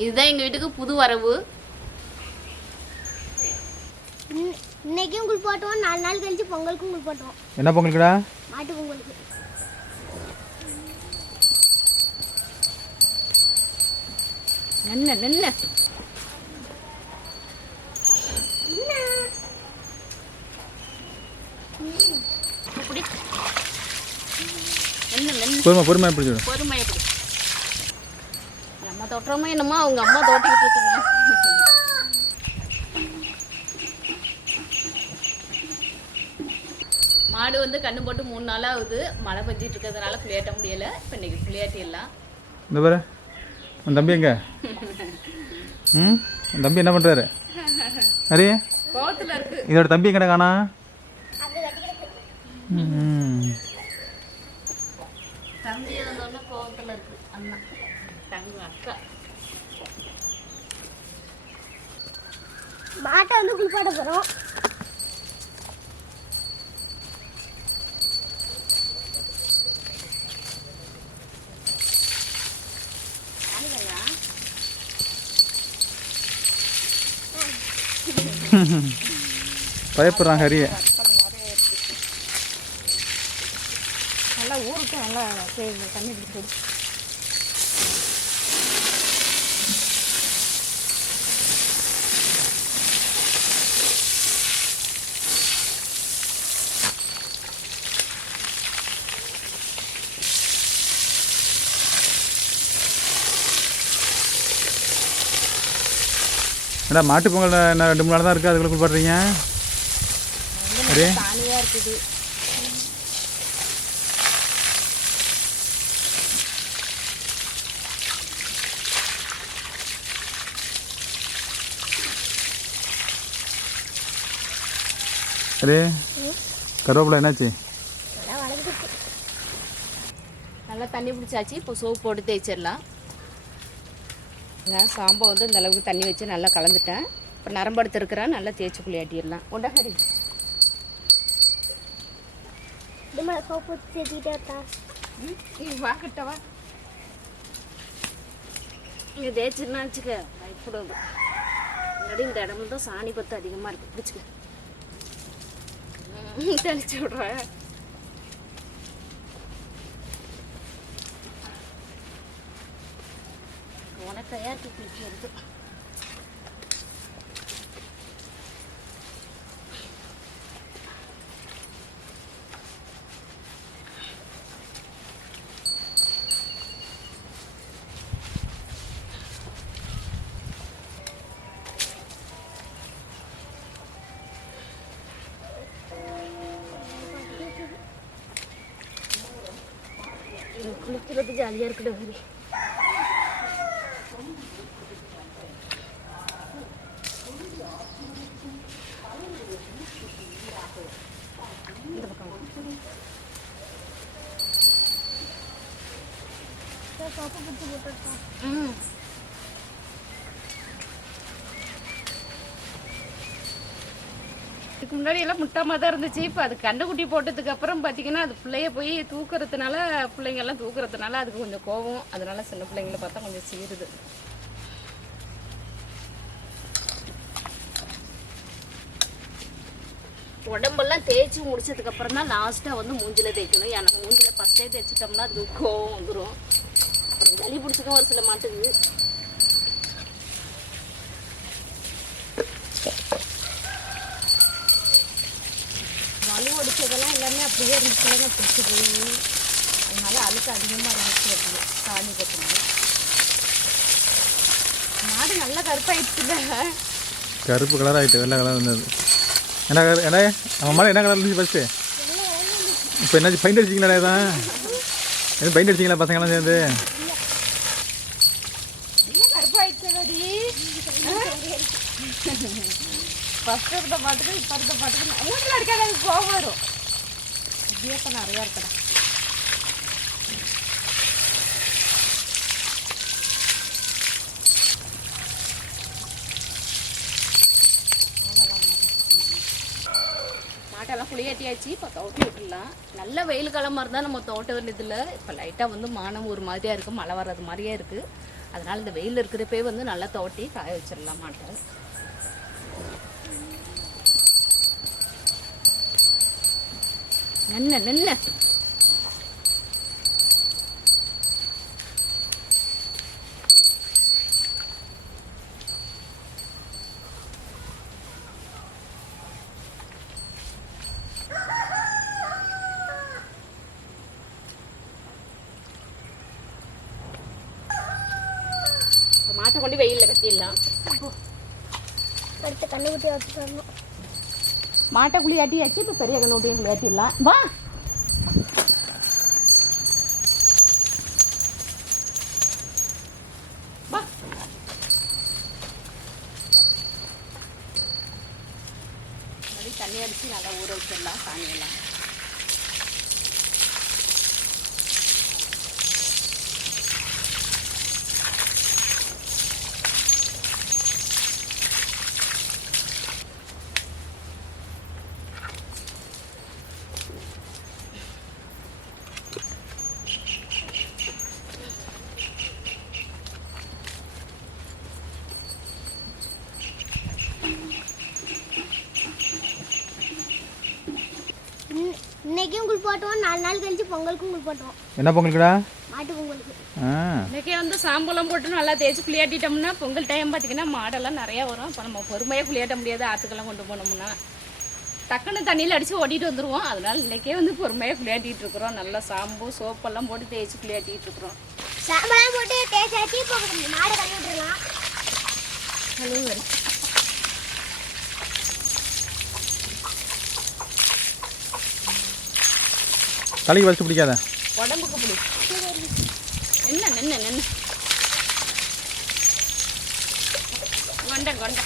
இதுதான் எங்கள் வீட்டுக்கு புது வரவு. இன்ன- இன்னைக்கும் குளிப்பாட்டுவோம் நாலு நாள் கழிச்சு பொங்கலுக்கும் குளிப்பாட்டுவோம் என்ன பொங்கலுக்குடா? மாட்டு பொங்கலுக்கு. நின்ன நின்ன பொறுமை பொறுமை எப்படி நம்ம தொட்டுறோமோ என்னமோ அவங்க அம்மா தோட்டிக்கிட்டு இருக்குங்க. மாடு வந்து கண்ணு போட்டு மூணு நாள் ஆகுது. மழை பெஞ்சிட்டு இருக்கிறதுனால புளியாட்ட முடியல. இப்போ இன்னைக்கு புளியாட்டிடலாம் இந்த பாரு. உன் தம்பி எங்க? ம்? உன் தம்பி என்ன பண்ணுறாரு அரே கோவத்தில் இருக்கு. இதோட தம்பி எங்கடா காணா? ம். தம்பி கோவத்தில் இருக்கு. அண்ணா. தங்க அக்கா மாட்டை வந்து குளிப்பாட்ட போகிறோம் பயப்படுறான் ஹரியை. நல்லா ஊருக்கு நல்லா தண்ணி பிடிச்சி ஏடா மாட்டு பொங்கல் என்ன ரெண்டு மூணு நாள் தான் இருக்குது அதுக்குள்ளே குளிப்பாடுறீங்க இருக்குது. அரே கருவேப்பிலை என்னாச்சு? நல்லா தண்ணி பிடிச்சாச்சு இப்போ சோப்பு போட்டு தேய்ச்சிடலாம். நான் சாம்பை வந்து இந்த அளவுக்கு தண்ணி வச்சு நல்லா கலந்துட்டேன். இப்போ நரம்படுத்து இருக்கிறேன் நல்லா தேய்ச்சி குளியாட்டிடலாம் உண்டா ஹரி இது மாதிரி சோப்பு ஊற்றி தேத்திக்கிட்டே இருக்கா? வா கிட்ட வா. இங்கே தேய்ச்சிருந்தா வச்சுக்க பயப்படாது. முன்னாடி இந்த இடம்ல தான் சாணி பத்து அதிகமாக இருக்குது பிடிச்சிக்க. தெளிச்சு விட்றேன். உனக்கு தயாரித்து குளிக்கிறது இது குளிக்கிறது ஜாலியாக இருக்குடா ஹரி இந்த பக்கம் வா. சோப்பு பிடிச்சி போட்டுருக்கோம் ம் இதுக்கு முன்னாடி எல்லாம் முட்டாமல் தான் இருந்துச்சு. இப்போ அது கண்டுக்குட்டி போட்டதுக்கு அப்புறம் பார்த்தீங்கன்னா அது பிள்ளைய போய் தூக்குறதுனால பிள்ளைங்கள்லாம் தூக்குறதுனால அதுக்கு கொஞ்சம் கோவம். அதனால சின்ன பிள்ளைங்கள பார்த்தா கொஞ்சம் சீருது. உடம்பெல்லாம் தேய்ச்சி முடிச்சதுக்கு அப்புறம் தான் லாஸ்ட்டாக வந்து மூஞ்சில தேய்க்கணும். ஏன்னா மூஞ்சில ஃபஸ்ட்டே தேய்ச்சிட்டோம்னா அது கோவம் வந்துடும் அப்புறம் ஜலி பிடிச்சிக்கும் ஒரு சில மாட்டுக்கு. வலு ஒடிச்சதெல்லாம் எல்லாமே அப்படியே இருந்துச்சுலங்க பிடிச்சி போய் அதனால அழுக்கு அதிகமாக இருந்துச்சு அப்படியே சாணி பற்றினது மாடு நல்லா கருப்பாயிடுச்சுல. கருப்பு கலர் ஆகிட்டு வெள்ளை கலர் இருந்தது. என்ன கலர் என்ன? அவன் மேலே என்ன கலர் இருந்துச்சு ஃபஸ்ட்டு இப்போ என்னாச்சு பெயிண்ட் அடிச்சிங்களா தான் எதுவும் பெயிண்ட் அடிச்சிங்களா பசங்களாம் சேர்ந்து? என்ன கருப்பாயிடுச்சடி ஃபஸ்ட்டு இருந்த பாட்டுக்கு இப்போ இருந்த பாட்டுக்கு மூட்டில் அடிக்காத எனக்கு கோவம் வரும். வியப்பம் நிறையா இருக்கடா. மாட்டெல்லாம் புளியாட்டியாச்சு இப்போ தோட்டி விட்டுடலாம். நல்ல வெயில் காலமாக இருந்தால் நம்ம தோட்ட வேண்டியதில்லை இப்போ லைட்டாக வந்து மானம் ஒரு மாதிரியாக இருக்குது மழை வர்றது மாதிரியே இருக்குது அதனால் இந்த வெயில் இருக்கிறப்பே வந்து நல்லா தோட்டி காய வச்சிடலாம் மாட்டை. நின்ன நின்ன மாட்டை கொண்டு வெயில்ல கட்டிடலாம். படுத்து கண்ணு குட்டி வச்சுக்கணும் மாட்டை குளியாட்டியாச்சு இப்போ பெரிய கண்ணுட்டியும் குளியாட்டிடலாம் வா. தண்ணி அடிச்சு நல்லா ஊற வச்சிடலாம் சாணியெல்லாம். இன்னைக்கும் குளிப்பாட்டுவோம் நாலு நாள் கழிச்சு பொங்கலுக்கும் குளிப்பாட்டுவோம் என்ன பொங்கலுக்குடா? மாட்டு பொங்கலுக்கு. ஆ. இன்றைக்கே வந்து சாம்பலம் போட்டு நல்லா தேய்ச்சி குளியாட்டிட்டோம்னா பொங்கல் டைம் பார்த்தீங்கன்னா மாடெல்லாம் நிறையா வரும். அப்போ நம்ம பொறுமையாக குளியாட்ட முடியாது. ஆற்றுக்கெல்லாம் கொண்டு போனோம்னா. டக்குன்னு தண்ணியில் அடித்து ஓட்டிட்டு வந்துடுவோம் அதனால இன்றைக்கே வந்து பொறுமையாக குளியாட்டிட்டு இருக்கிறோம். நல்லா சாம்பு சோப்பெல்லாம் போட்டு தேய்ச்சி குளியாட்டிட்டு இருக்கிறோம். சாம்பலாம் போட்டு இப்போ மாடு கழுவி விட்டுறலாம் கழுவு வரும் தலைக்கு வலிச்சு பிடிக்காத. உடம்புக்கு பிடி. என்ன நின்று நின்று கொண்ட கொண்ட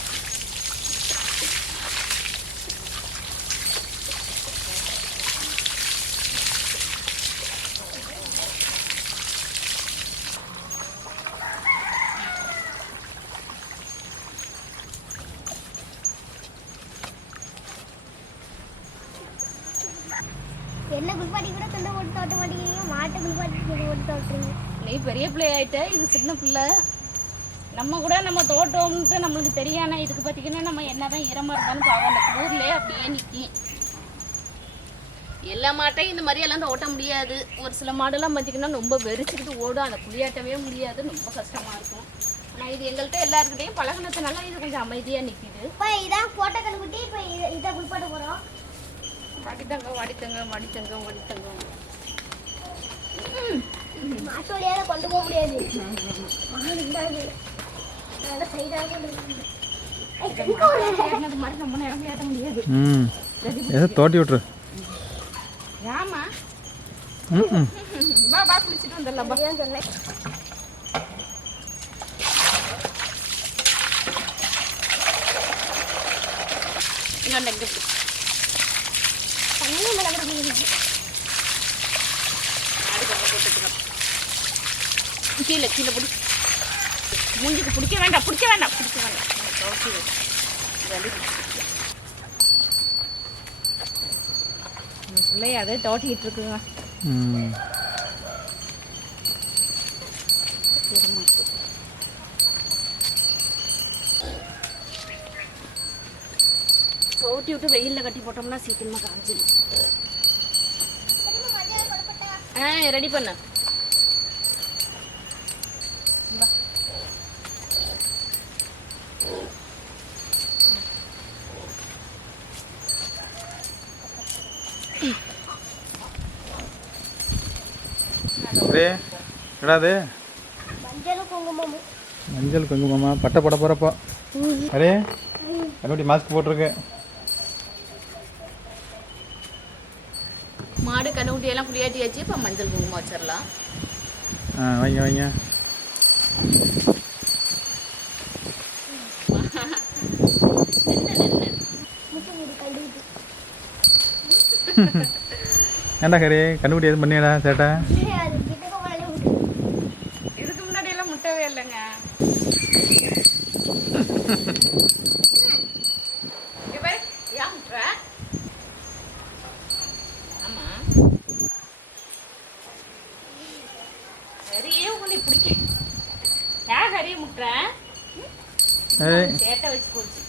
என்ன குளிப்பாட்டி கூட துண்டை போட்டு தோட்ட மாட்டேங்கிறீங்க மாட்டை துண்டை போட்டு தோட்டுறீங்க நீ பெரிய பிள்ளை ஆயிட்ட இது சின்ன பிள்ளை. நம்ம கூட நம்ம தோட்டம்ன்ட்டு நம்மளுக்கு தெரியானா இதுக்கு பார்த்தீங்கன்னா நம்ம என்னதான் ஈரமாக இருந்தாலும் பாவம் ஊர்லேயே அப்படியே நிற்கி எல்லா மாட்டையும் இந்த மாதிரி எல்லாம் ஓட்ட முடியாது. ஒரு சில மாடெல்லாம் பார்த்தீங்கன்னா ரொம்ப வெறிச்சுக்கிட்டு ஓடும். அதை குளியாட்டவே முடியாது. ரொம்ப கஷ்டமாக இருக்கும். ஆனால் இது எங்கள்கிட்ட எல்லாருக்கிட்டையும் பழகினதுனால இது கொஞ்சம் அமைதியாக நிற்கிது இப்போ இதான் போட்ட கண்ணுக்குட்டி இப்போ இதை இதை குளிப்பாட்ட போகிறோம் வடித்தங்க வடித்தங்க வடித்தங்க வடித்தங்க. நேரம் விளையாட முடியாது. ம். ஏதோ தோட்டி விட்ரு ஆமா ம் ம் வா வா குளிச்சுட்டு வந்துடலாம் பா ஏன் சொன்னேன். இங்க இப்படி. தண்ணி மேலே கூட போயிருக்கு மாடு கொண்டு போட்டுக்கலாம் கீழே கீழே பிடி. மூஞ்சிக்கு பிடிக்க வேண்டாம் பிடிக்க வேண்டாம் பிடிக்க வேண்டாம். பிள்ளைய அதே தோட்டிக்கிட்டு இருக்குங்க. ம். தோட்டி விட்டு வெயிலில் கட்டி போட்டோம்னா சீக்கிரமாக காய்ச்சிடும் ஆ ரெடி பண்ண. அரே என்னடா அது மஞ்சளும் குங்குமமும். மஞ்சள் குங்குமமா? பட்டை போட போகிறப்போ அரே கண்ணுட்டி மாஸ்க் போட்டிருக்கு. மாடு கண்ணுக்குட்டி எல்லாம் குளியாட்டியாச்சு இப்போ மஞ்சள் குங்குமம் வச்சிடலாம். ஆ வைங்க வைங்க. ஏன்டா கறி கண்ணுக்குட்டி எதுவும் பண்ணியாடா சேட்டை அது கிட்ட போனாலே விட்டு இதுக்கு முன்னாடி எல்லாம் முட்டவே இல்லைங்க இங்க பாரு, ஏன் முட்டுற? ஆமா. சரியே உங்களை பிடிக்கும். யார் ஏய் சேட்டை வச்சு போச்சு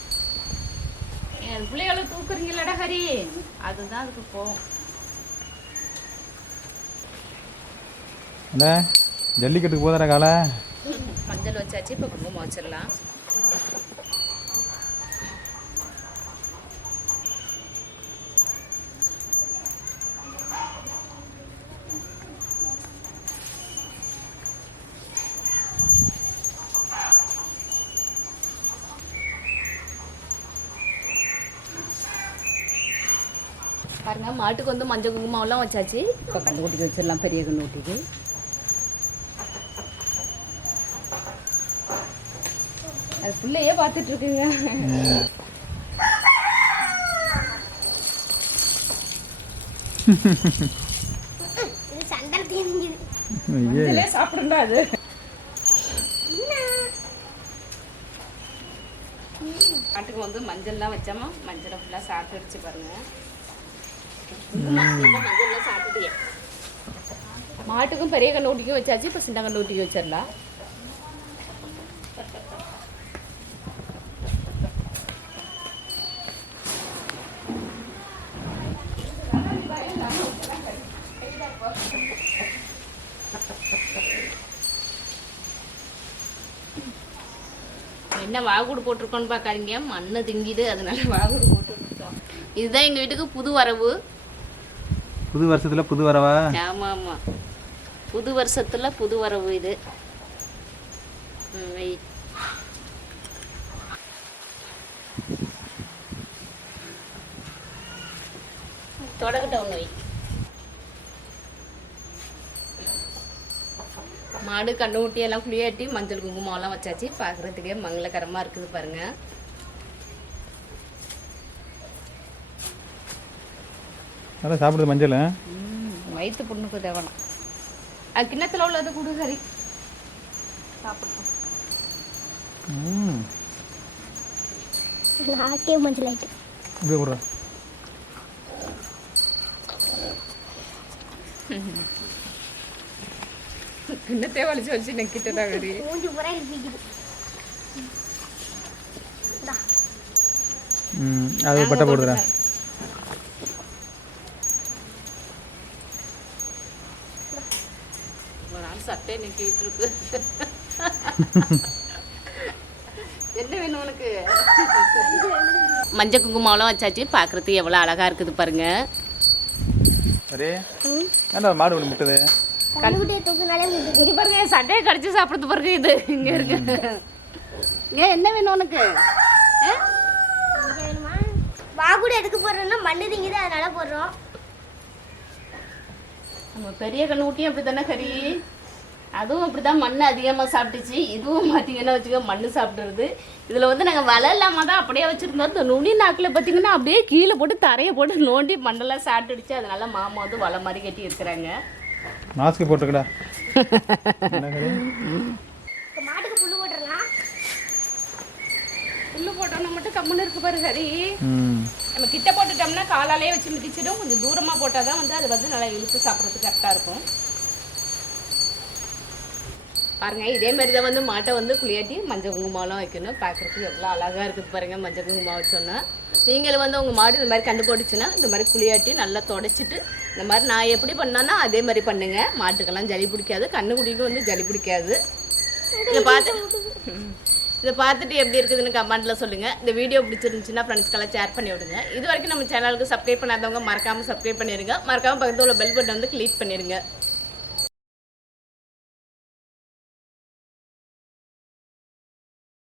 என் பிள்ளைகளை ஹரி அதுதான் அதுக்கு போகும் என்ன? ஜல்லிக்கட்டுக்கு போதாடா காலை? மஞ்சள் வச்சாச்சு இப்போ குங்குமம் வச்சிடலாம். மாட்டுக்கு வந்து மஞ்சள் குங்குமம்லாம் வச்சாச்சு. இப்போ கண்டுக்குட்டிக்கு வச்சிடலாம் பெரிய கண்டுக்குட்டிக்கு அது பிள்ளையே பார்த்துட்டு இருக்குங்க. சாப்பிடுண்டா அது. மாட்டுக்கு வந்து மஞ்சள்லாம் வச்சோமா? மஞ்சளை ஃபுல்லாக சாப்பிட்டுடுச்சு பாருங்க மஞ்சள்லாம் சாப்பிட்டுட்டியே மாட்டுக்கும் பெரிய கண்ணூட்டிக்கும் வச்சாச்சு இப்போ சின்ன கண்டுக்குட்டிக்கு வச்சிடலாம் என்ன வாகுடு போட்டிருக்கோன்னு பார்க்காதீங்க மண்ணை திங்கிது அதனால வாகுடு போட்டுருக்கோம். இதுதான் எங்கள் வீட்டுக்கு புது வரவு. புது வருஷத்தில் புது வரவா? ஆமாம். ஆமாம் புது வருஷத்துல புது வரவு இது. தொடக்கட்ட ஒன்று வை. மாடு கண்ணு ஊட்டி எல்லாம் குளியாட்டி மஞ்சள் குங்குமம்லாம் வச்சாச்சு. பார்க்குறதுக்கே மங்களகரமாக இருக்குது பாருங்க. நல்லா சாப்பிடுது மஞ்சள். ம், வயிற்று புண்ணுக்கு தேவலாம் அது கிண்ணத்தில் உள்ளது கொடு சரி சாப்பிட்றோம் ம். நாக்கே மஞ்சள் ஆயிட்டு. இப்படியே கொடுறா. கிண்ணத்தே வலிச்சு வச்சு நக்கிட்டதா கறி மூஞ்சி பூரா இருப்பிக்குது ம் அது பட்டை போடுதுடா ஒரு சட்டையை நக்கிட்டு இருக்கு. என்ன வேணும் உனக்கு? மஞ்சள் குங்குமம்லாம் வச்சாச்சு. பார்க்குறதுக்கு எவ்வளோ அழகாக இருக்குது பாருங்க. அரே ஏன்டா மாடு ஒன்று முட்டுது? பாருங்க என் சட்டையை கடிச்சு சாப்பிடுறது பாருங்க இது. இங்க இருக்கு. ஏன் என்ன வேணும் உனக்கு? வாகுடு எதுக்கு போடுறோம்னா மண்ணு திங்குது அதனால போடுறோம். நம்ம பெரிய கண்ணுக்குட்டியும் அப்படி தானே கறி? அதுவும் அப்படி தான் மண் அதிகமாக சாப்பிட்டுச்சு. இதுவும் பார்த்தீங்கன்னா வச்சுக்க மண் சாப்பிடுறது. இதில் வந்து நாங்கள் வலை இல்லாமல் தான் அப்படியே வச்சுருந்தோம். இந்த நுனி நாக்கில் பார்த்தீங்கன்னா அப்படியே கீழே போட்டு தரையை போட்டு நோண்டி மண்ணெல்லாம் சாப்பிட்டுடுச்சு. அதனால மாமா வந்து வலை மாதிரி கட்டி இருக்கிறாங்க. மாஸ்க் போட்டுக்கடா. மாட்டுக்கு புல்லு போட்டுடலாம் புல்லு போட்டோம்னா மட்டும் கம்முன்னு இருக்கு பாரு ம். நம்ம கிட்ட போட்டுட்டோம்னா காலாலே வச்சு மிதிச்சிடும். கொஞ்சம் தூரமாக போட்டால் தான் வந்து அது வந்து நல்லா இழுத்து சாப்பிட்றதுக்கு கரெக்டாக இருக்கும். பாருங்கள் இதே மாதிரி தான் வந்து மாட்டை வந்து குளியாட்டி மஞ்சள் குங்குமாலாம் வைக்கணும். பார்க்குறதுக்கு எவ்வளோ அழகாக இருக்குது பாருங்கள் மஞ்சள் குங்குமம் வச்சோன்னா நீங்களும் வந்து உங்கள் மாடு இந்த மாதிரி கண்டு போட்டுச்சுன்னா இந்த மாதிரி குளியாட்டி நல்லா தொடச்சிட்டு இந்த மாதிரி நான் எப்படி பண்ணேன்னா அதே மாதிரி பண்ணுங்கள் மாட்டுக்கெல்லாம் ஜலி பிடிக்காது கண்ணுக்குடிக்கும் வந்து ஜலி பிடிக்காது. இதை பார்த்து இதை பார்த்துட்டு எப்படி இருக்குதுன்னு கமெண்ட்டில் சொல்லுங்கள் இந்த வீடியோ பிடிச்சிருந்துச்சுன்னா ஃப்ரெண்ட்ஸ்க்கெல்லாம் ஷேர் பண்ணி விடுங்க. இது வரைக்கும் நம்ம சேனலுக்கு சப்ஸ்கிரைப் பண்ணாதவங்க மறக்காமல் சப்ஸ்கிரைப் பண்ணிடுங்க மறக்காமல் பக்கத்தில் உள்ள பெல் பட்டன் வந்து கிளிக் பண்ணிடுங்க